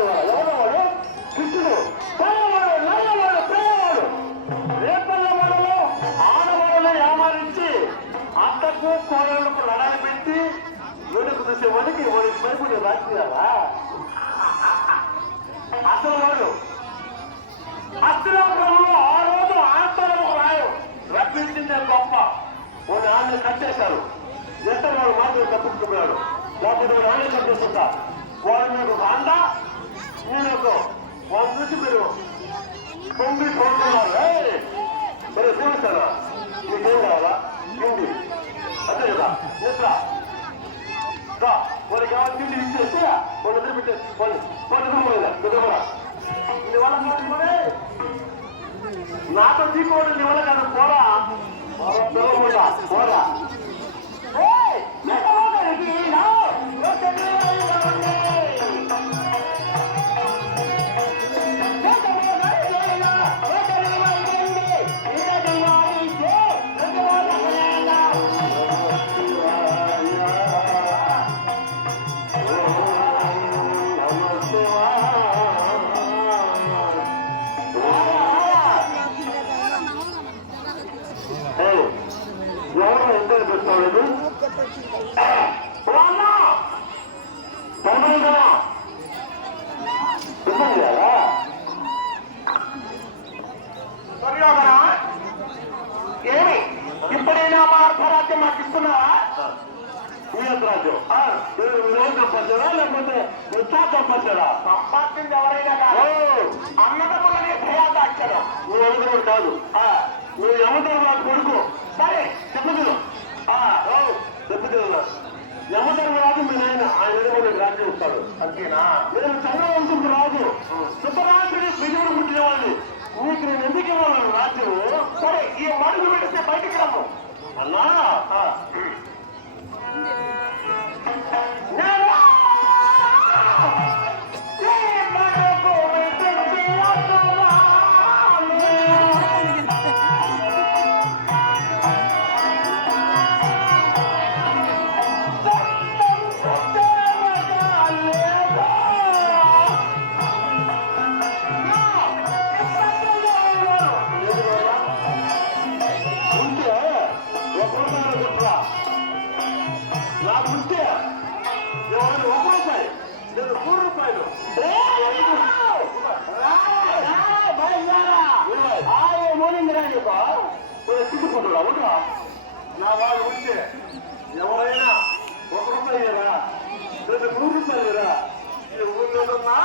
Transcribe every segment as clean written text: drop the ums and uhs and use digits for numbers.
రాసేవాడు ఎవరవాడు కృష్ణుడు పేదవాడు నల్లవాడు పేదవాడు రేపల్లవాడలో ఆడవాళ్ళని ఏమారించి అత్తకు కోడలకు లడాయి పెట్టి వెనుక చూసేవాడికి వాడికి పైపుని రాసేయాలా అసలు వాడు అస్తిరాపురంలో ఆ రోజు ఆంతరం రాయు రప్పించిందే గొప్ప వాడు ఆమె కట్టేశారు ఎంత వాడు మాత్రం తప్పించుకున్నాడు లేకపోతే వాడు ఆమె కట్టేస్తుందా వాడు మీకు అందా మీరు వాళ్ళ నుంచి మీరు తొమ్మిది చూస్తున్నారు మరి చూస్తారా మీకేం కావాలా తిండి అంతే కదా నిద్ర వాడికి కావాలి తిండి ఇచ్చేసి వాళ్ళు నిద్ర పెట్టేసి నిద్రపోరా నీ వల్ల పోరే నాతో తీసుకోవడం నీ వల్ల కాదు పోరా పోరా ఎవరు ఎంత పెడతాడు ఏమి ఇప్పుడైనా మా అర్ధరాజ్యం మాకు ఇస్తున్నావా మీ అర్ధరాజ్యం రోజు సంపాదించారా లేకపోతే ఉత్సాహ సంపాదించారా సంపాదించింది ఎవరైనా అన్నదమ్ములనే భయాదాక్షరం నువ్వు అన్నదమ్ముడు కాదు నువ్వు యమధర్మ రాజు కొడుకు సరే చెప్పదు చెప్పుతున్నా యమధర్మ రాజు మీ నాయన ఆయన రాజ్యం ఇస్తాడు అంతేనా నేను చంద్రవంశం రాజు సుబ్బరాజుని బిజుడు పుట్టినవాడిని నీకు నేను ఎందుకు ఇవ్వాలి రాజ్యం సరే ఈ మడుగు పెడితే బయటికి రమ్ము అన్నా నా వాళ్ళు ఉంటే ఎవరైనా ₹1 లేదా 100 లేదా ఈ ఊళ్ళోనా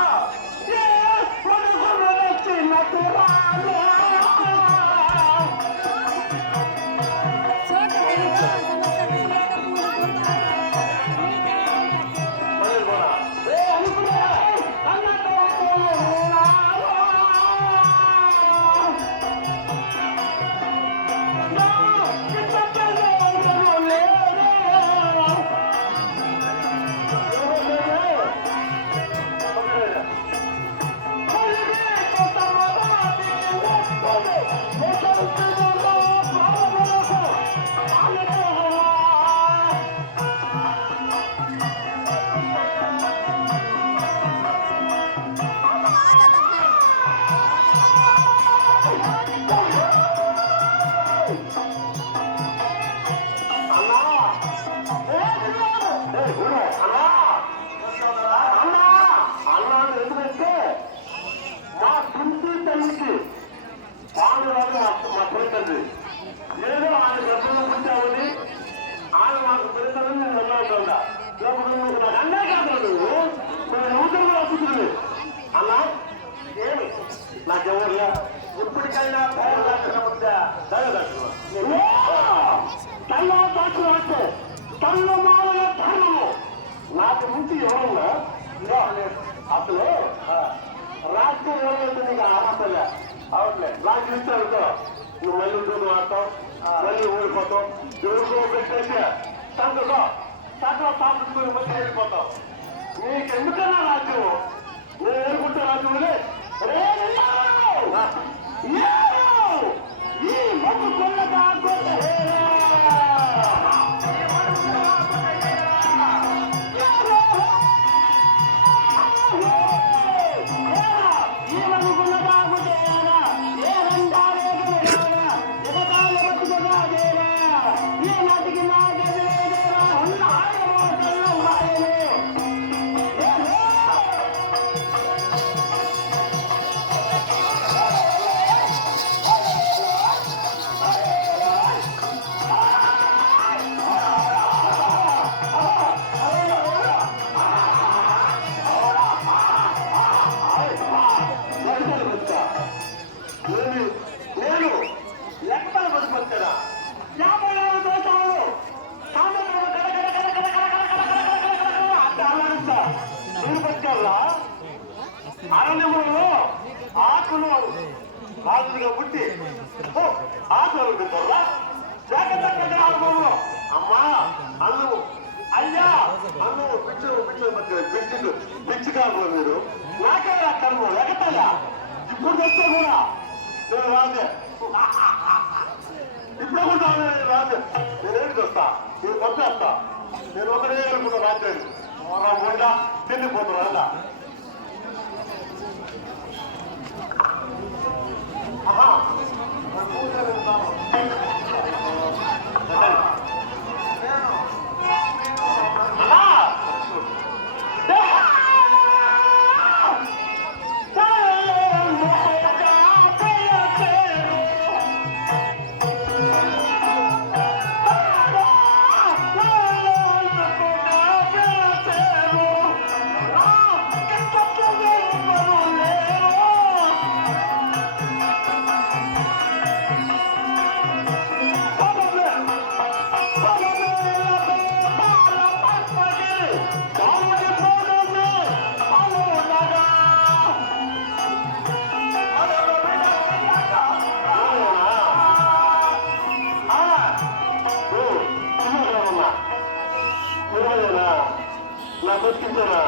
ఏదో ఆయన గర్భంలో పుట్టామని ఆయన మాకు పెడతానని నేను అన్నాడుందా లేకపోతే అన్నే కాదు నువ్వు నూతన వస్తుంది అన్నా ఏమి నాకెవరులే ఇప్పటికైనా తల్లో దాచులు అంటే తల్లో మావల ధర్మము నాకు ముందు ఎవరున్నా అసలు రాష్ట్రం ఎవరైతే నీకు ఆపలే అవట్లే నాకు ఇస్తారుతో నువ్వు మళ్ళీ ఉద్యోగం ఆడతావు మళ్ళీ ఓడిపోతావు ఎవరికో పెట్టేసి సంతలో సగం సాధించుకుని మళ్ళీ వెళ్ళిపోతావు నీకెందుకన్నా రాజ్యం నేను ఎదుర్కొంటే రాజ్యములే ఈ మగ్గు కొల్లగా అరణ్యములలో ఆకులు రాజుగా పుట్టి ఆకులు తింటారా జాగ్రత్త ఆడుకోము అమ్మా అన్నము అయ్యా అన్నము పిచ్చి కాదు మీరు నాకే కర్మ ఎగతాయా ఇప్పుడు తెస్తే కూడా నేను రాజే ఇప్పుడు కూడా రాజు నేనేంటికి వస్తా నేను పంపేస్తా నేను ఒకటే అనుకుంటా రాజ్యాన్ని కూడా తిండిపోతున్నా నా బతికించారా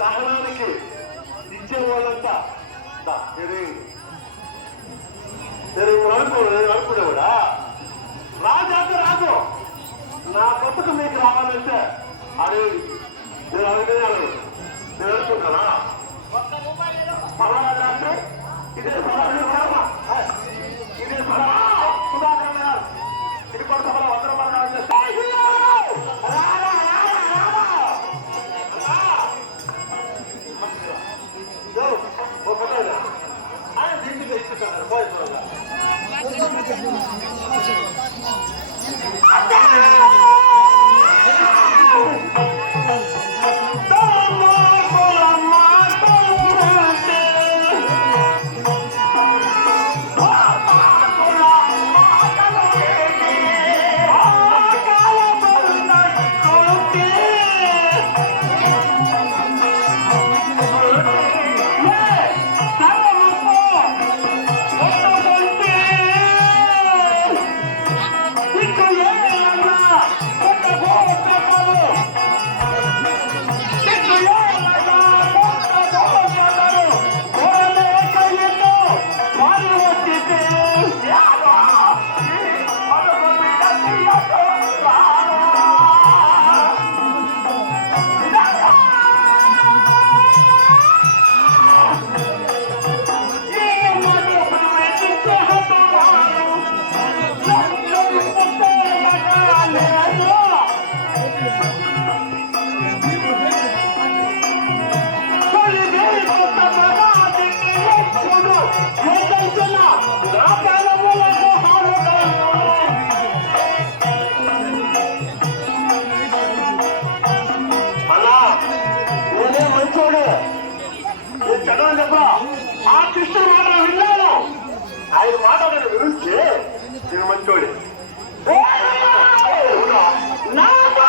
దహనానికి ఇచ్చే వాళ్ళంతా అనుకునేవాడా రాజాకు రాదు నా కొత్తకు మీకు రావాలంటే అది నేను అనుకున్నాను నేను అనుకుంటానా మహారాజా అంటే ఇదే ఇదే సుధాకర్ గారు ఇది కొత్త 100 రూపాయలు చదవని చెప్ప ఆ కృష్ణుడు మాట విన్నాను ఆయన మాట నేను విరుస్తే నేను మంచోడి నాకు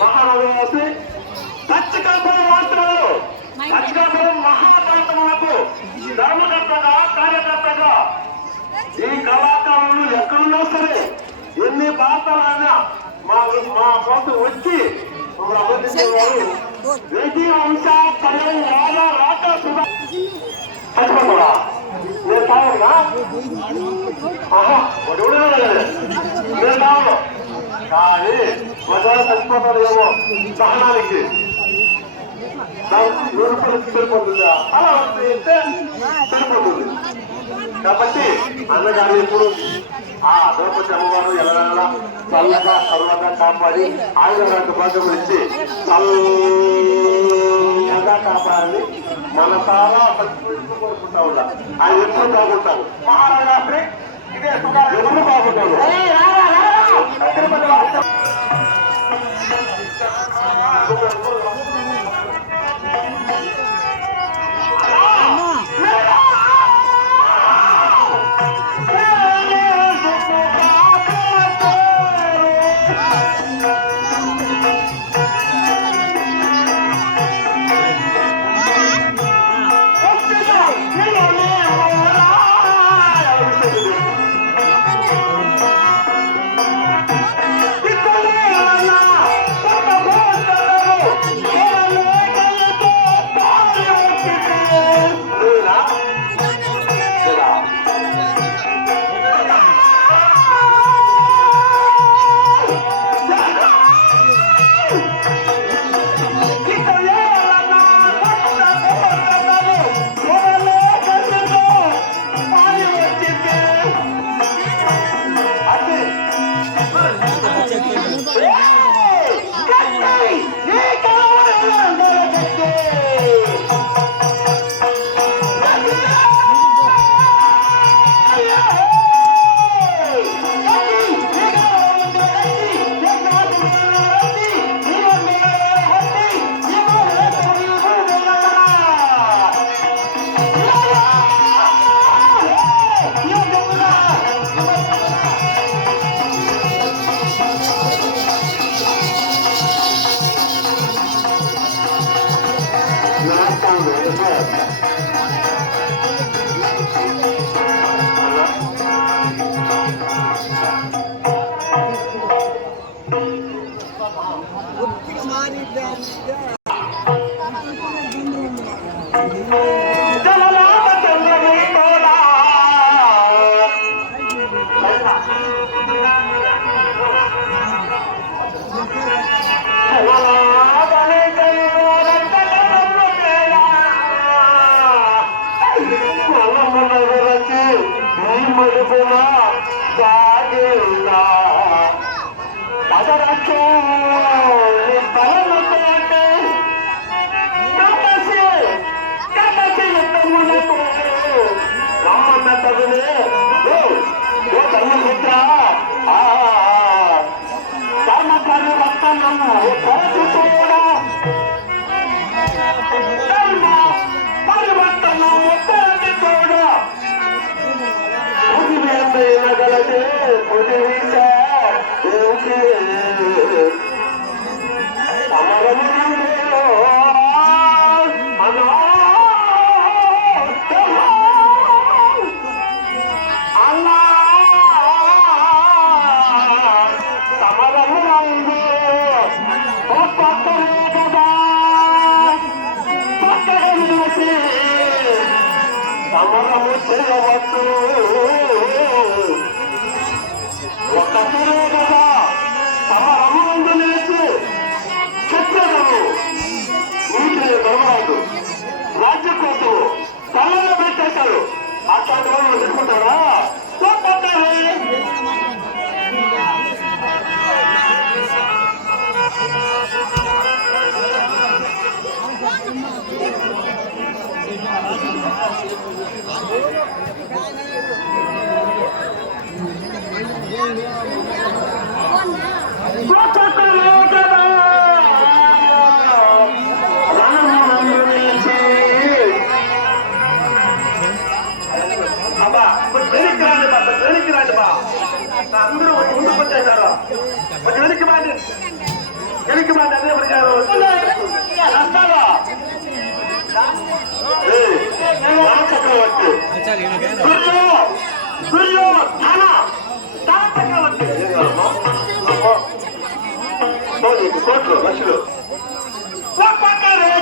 మహారాజు సత్యకల్పన మాత్రాలు సత్యకల్పన మహాకాంతములకు ధర్మకర్తగా కార్యకర్తగా ఈ కళాకారులు ఎక్కడున్నా సరే ఎన్ని భాషలైనా మా కోసం వచ్చి అభివృద్ధి వేది వంశ పల్లె రాజా రాక చచ్చిపోతావా నేను తాగనా నేను తాగను కానీ మధ్యాహ్నం చచ్చిపోతాడు ఏమో సహనానికి 100 రూపాయలు సరిపోతుందా అలా ఇస్తే సరిపోతుంది కాబట్టి అన్నగారు ఇప్పుడు ఆ ద్రౌపది అమ్మవారు ఎలా చల్లగా చల్లగా కాపాడి ఆయుధ భాగం ఇచ్చి చల్లగా కాపాడి మన సారా సంస్కృతిని కోరుకుంటా ఉన్నా ఆయన ఎప్పుడు బాగుంటారు మహారాజాశ్రీ ఇదే ఎప్పుడు బాగుంటారు రాజ్యం కోసం తలలో పెట్టేశారు అట్లాంటి వాళ్ళు చెప్పుకుంటారా వెనక్కి మాట అదే ప్రకారం చక్రవర్తి చక్రవర్తి కోట్లు లక్షలు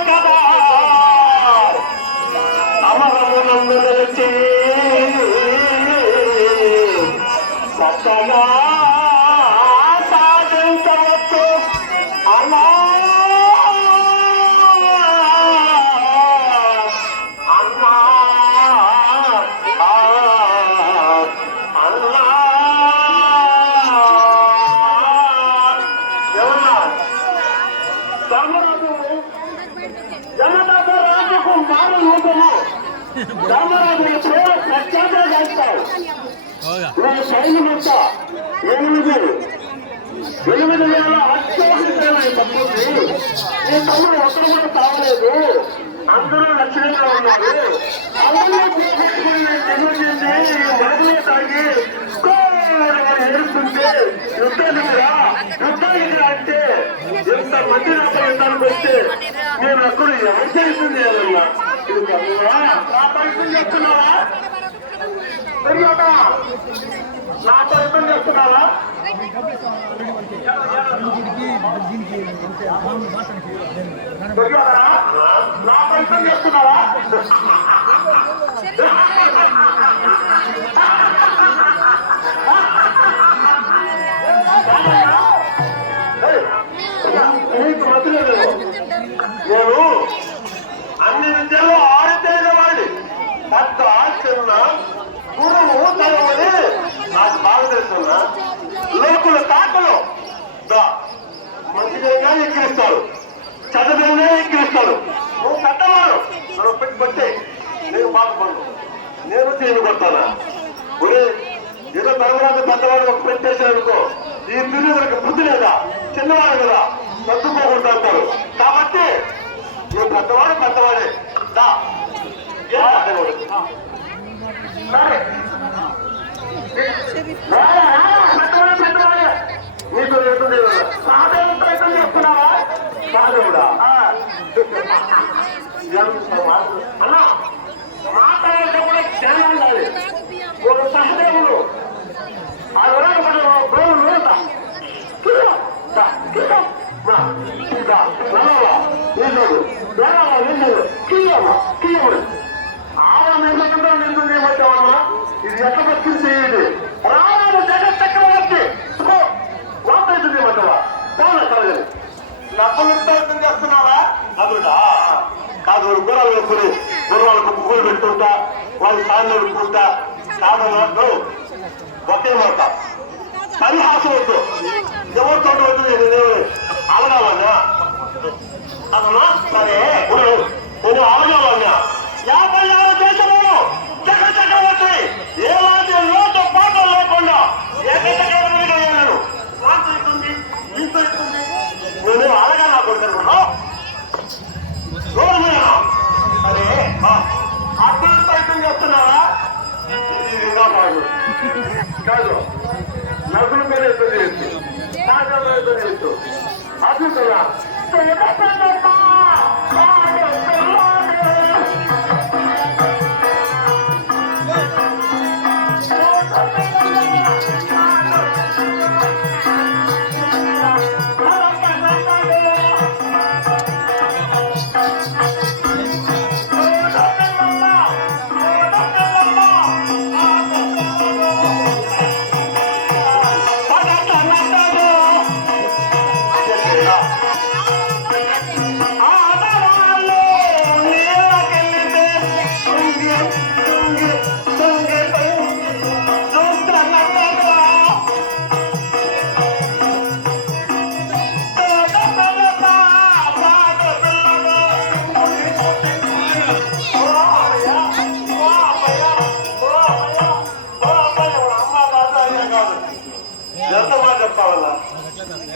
కదా అమరమునందులచి సత్తగా సాధించవచ్చు అన్నా అన్నా అన్నా ఎవరన్నా ధర్మరాజు జనతా రాజుకు మారు రూపము ధర్మరాజు ప్రేమ ప్రత్యేకంగా చేస్తావు నా సైన్యమంత 8,000 అత్యవసరమైన తప్పుంది నీ తమ్ముడు ఒక్కరు కూడా తాగలేదు అందరూ లక్షణంగా ఉన్నారు అందరూ మరుగులో తాగి ఏడుస్తుంటే యుద్ధానికి అంటే ఎంతమంది నా ప్రయత్నానికి వస్తే నేను అక్కడ ఎవరు చేస్తుంది నా ప్రయత్నం చేస్తున్నావా నా ప్రయత్నం చేస్తున్నావా నా ప్రయత్నం చేస్తున్నావా నేను అన్ని విద్యలో ఆరితేన వాడి పెద్ద చిన్న గురువు తగవని నాకు బాగా తెలుస్తున్నా లోకుల తాకలు మంచిగా ఎక్కిరిస్తాడు చదువుగా ఎక్కిరిస్తాడు నువ్వు పెద్దవాడు నన్ను పెట్టి నేను బాధపడు నేను చేయబడతానా ఒరే ఏదో తర్వాత పెద్దవాడు ఒక పెట్టేసానుకో ఈ పిల్లలకి బుద్ధి లేదా చిన్నవాడు కదా సర్దుకోకుండా అంటారు కాబట్టి నువ్వు పెద్దవాడే పెద్దవాడే నీకు సాధన ప్రయత్నం చేస్తున్నావా సాధవుడా అన్నా మాట్లాడేటప్పుడు జ్ఞానం ఉండాలి ఒక సహదేవుడు ఆ గోలు ఇది ఎట్లా పచ్చింది చేయండి రామాను జగత్ చక్రవర్తి వాపైతుంది మంటవా కలగదు డబ్బులు ప్రయత్నం చేస్తున్నావా అదుడా కాదు గుర్రాలు వేసుకుని గుర్రాలకు పువ్వులు పెట్టుకుంటా వాళ్ళు సార్లు ఎడుకుంటా సాధనలో ఒకే మాట పరిహాసం వద్దు ఎవరితో వద్దు నేను అలగాలన్నా అదనా సరే నేను అలగాలన్నా 56 దేశము చక్రవర్తి ఎలాంటి లోటు పాట లేకుండా ఏకచక్రవర్తిగా అయ్యాను నాకు ఇస్తుంది నీకు ఇస్తుంది నేను అలగా నా కొడుకున్నా సరే అర్థం ప్రయత్నం చేస్తున్నావా కాదు కాదు నదుల మీద ఎత్తు చేయొచ్చు సాగర్ మీద చేయొచ్చు అద్భుతంగా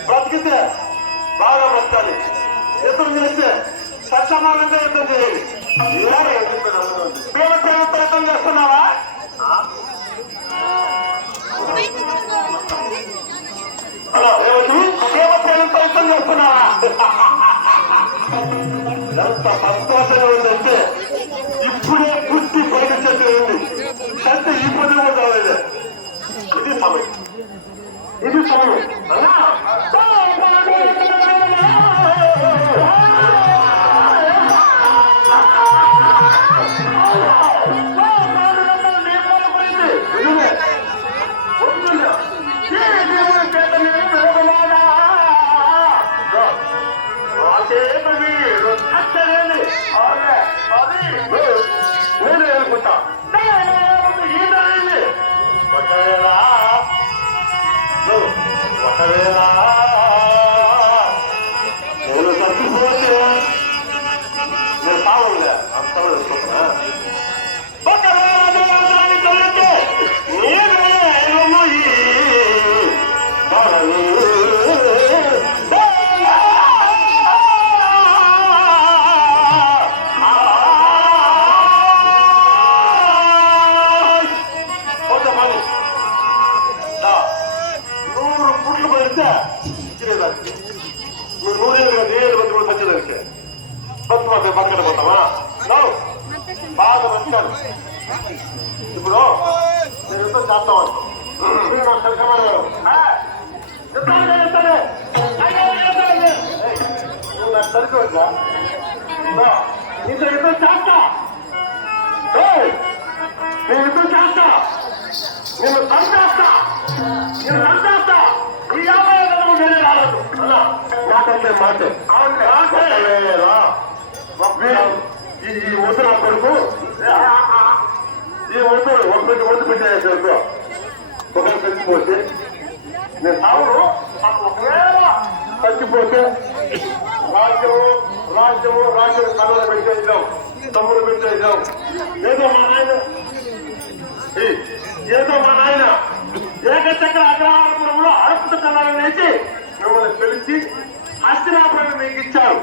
బ్రతికితే బాగా బ్రతకాలి యుద్ధం చేస్తే సమానంగా యుద్ధం చేయాలి ప్రయత్నం చేస్తున్నావా ప్రయత్నం చేస్తున్నావా? ఎంత సంతోషంగా ఉందంటే ఇప్పుడే పుట్టి బయట చెట్టు ఉంది అంటే ఈ పని కూడా కాలేదు. ఇది సమయం, ఇది సమయం. నేనే అనుకుంటా ఒకవేళ నేను చచ్చిపోతే నేను సాగులే అంతా తెలుసుకుంటున్నా. పక్కన పోతావా? బాగా మంచిదాను. ఇప్పుడు నేను యుద్ధం చేస్తామని నువ్వు నాకు సరిపోవచ్చా? నీతో యుద్ధం చేస్తా, నేను యుద్ధం చేస్తా, నిన్ను చంపేస్తా, నేను చంపేస్తా. ఈ 50 నేనే రాలేదు నాకంటే మాట ఈ వద్దు నా కొడుకు, ఈ వద్దు ఒకటి వద్దు పెట్టేసారు. ఒకరు చచ్చిపోతే నేను సాగును. ఒకవేళ చచ్చిపోతే రాజ్యం తమ్ముడు పెట్టేసాం, ఏదో మా నాయన ఏకచక్ర అగ్రహారంలో అడుపుత కళాలను వేసి మిమ్మల్ని పిలిచి హస్తినాపురం మీకు ఇచ్చారు.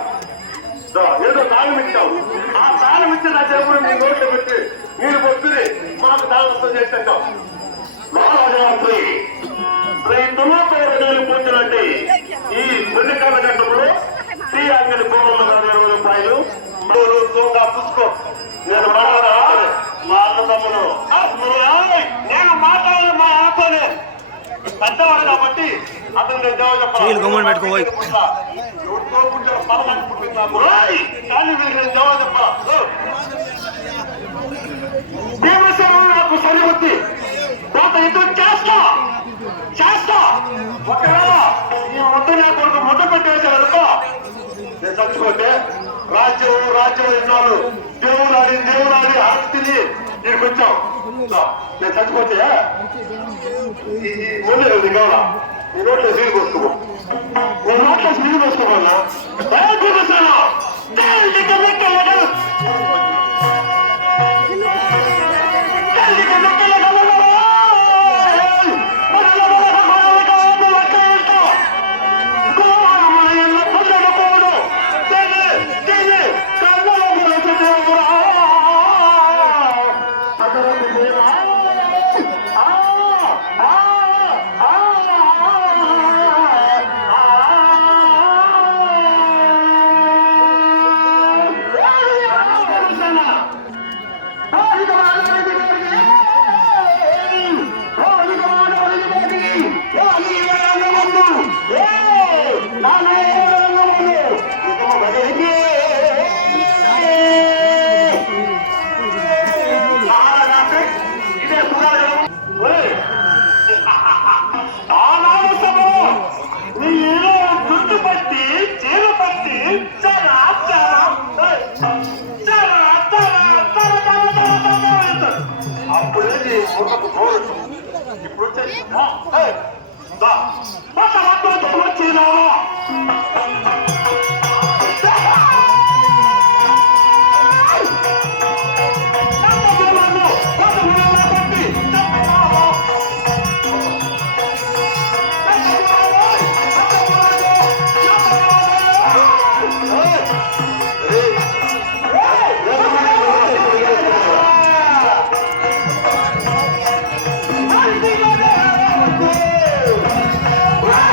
ఏదో తాళం ఇచ్చావు, ఆ తాళం ఇచ్చి నా చెప్పులు మీ నోట్లో పెట్టి మీరు పొద్దుని మాకు దానం చేసేద్దాం. మహారాజాత్రి శ్రీ తులాపౌర్ణమి పూజలంటే ఈ పుణ్యకాల ఘట్టంలో శ్రీ అంగడి భూములు 20 రూపాయలు తోగా పుచ్చుకో. నేను మాట్లాడాలి మా అన్నదమ్ములు, నేను మాట్లాడాలి మా ఆపలే పెద్దవాడు కాబట్టి అతను జవాబు చెప్పాలి. కానీ నేను జవాబు చెప్పా. భీమసేనుడు నాకు సరిహద్ది యుద్ధం చేస్తా. ఒకవేళ ఈ ముద్ద నా కొడుకు ముద్ద పెట్టేసారనుకో నేను చచ్చిపోతే రాజ్యం ఎన్నాళ్ళు దేవులాడి ఆస్తిని నేను కొంచెం నేను చచ్చిపోతే ముందు కావాలా నీ నోట్లో సీలు కోసుకో, నేను నోట్లో సీలు కోసుకోవాలా ఇప్పుడు వచ్చినా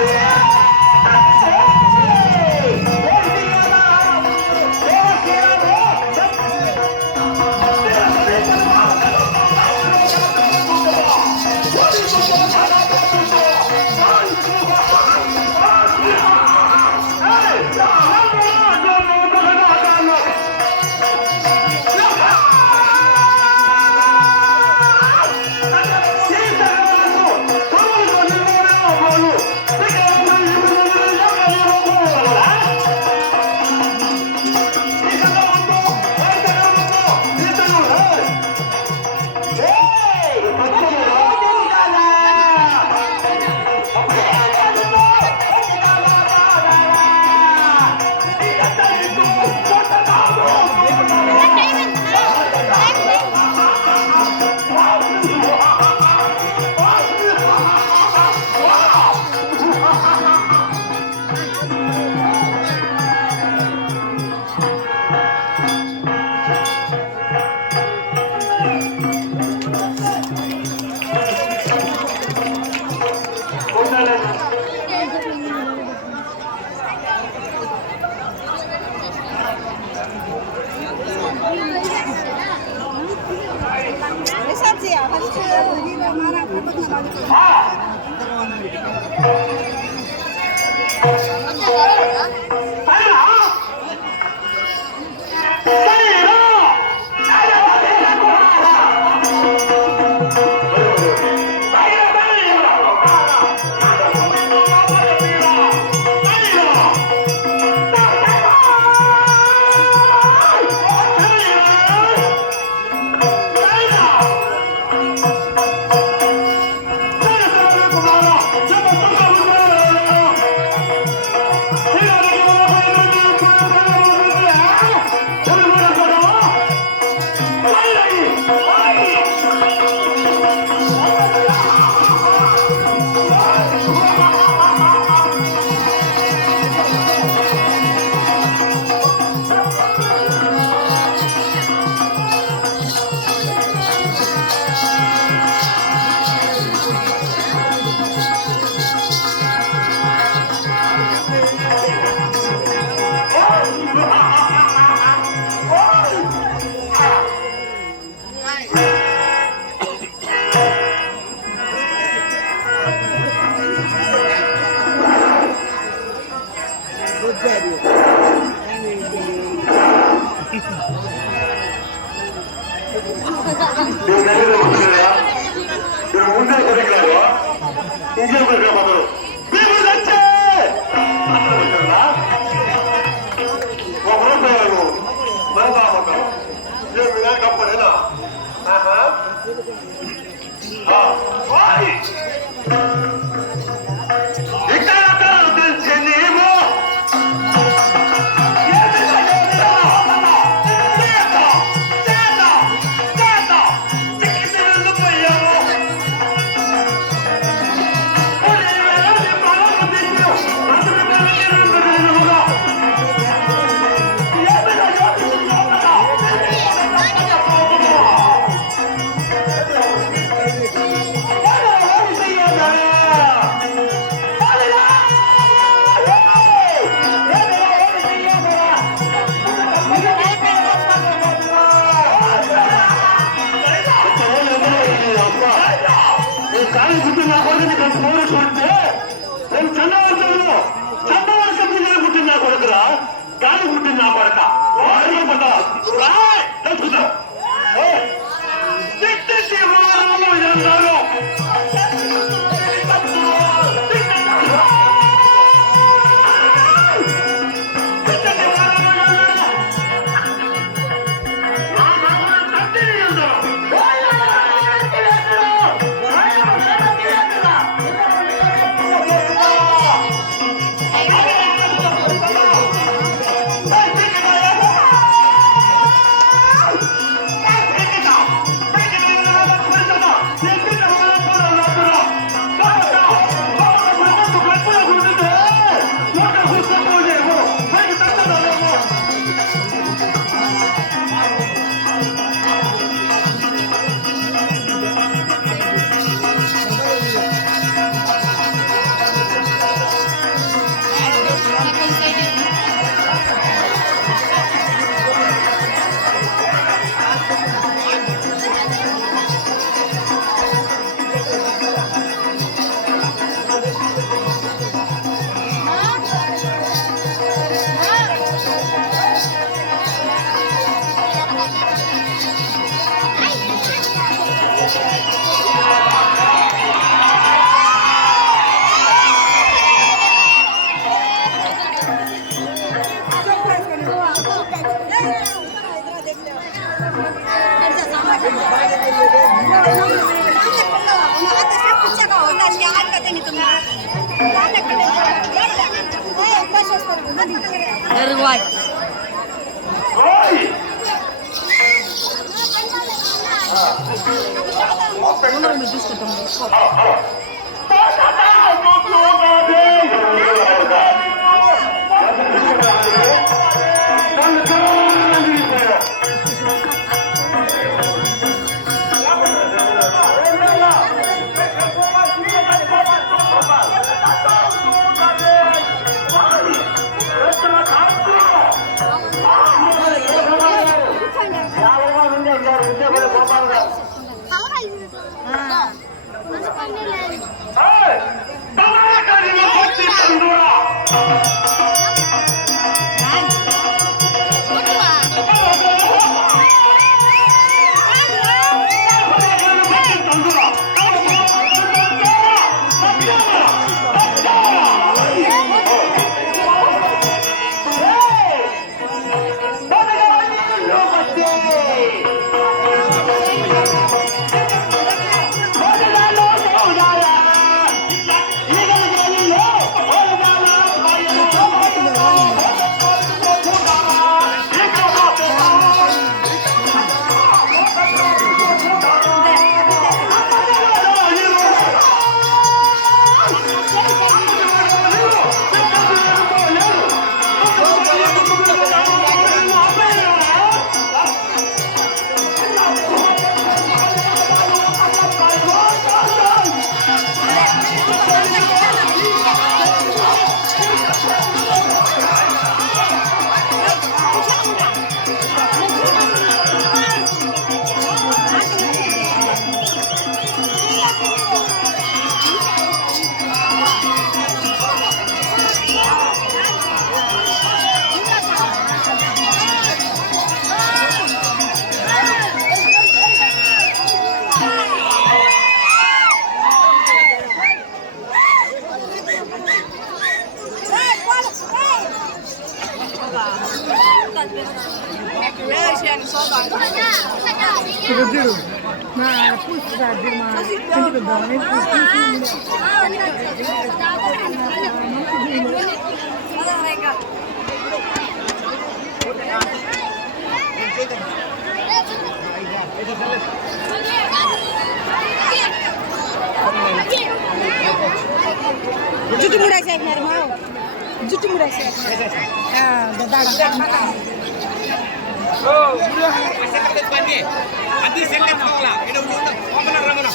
Yeah! ಮುಂದೆ ಬರೀಕ್ಕಾರು ಹಿಂಗೆ ಬೇಕಾ ಮೊದಲು 那不是在这吗？这个东西జుట్టు ముడేసేస్తున్నారు మా జుట్టు ముడేసేస్తున్నారు అది సెల్ ఎత్తుకోవాలా ఇక్కడ ఓపెనర్ రమ్మను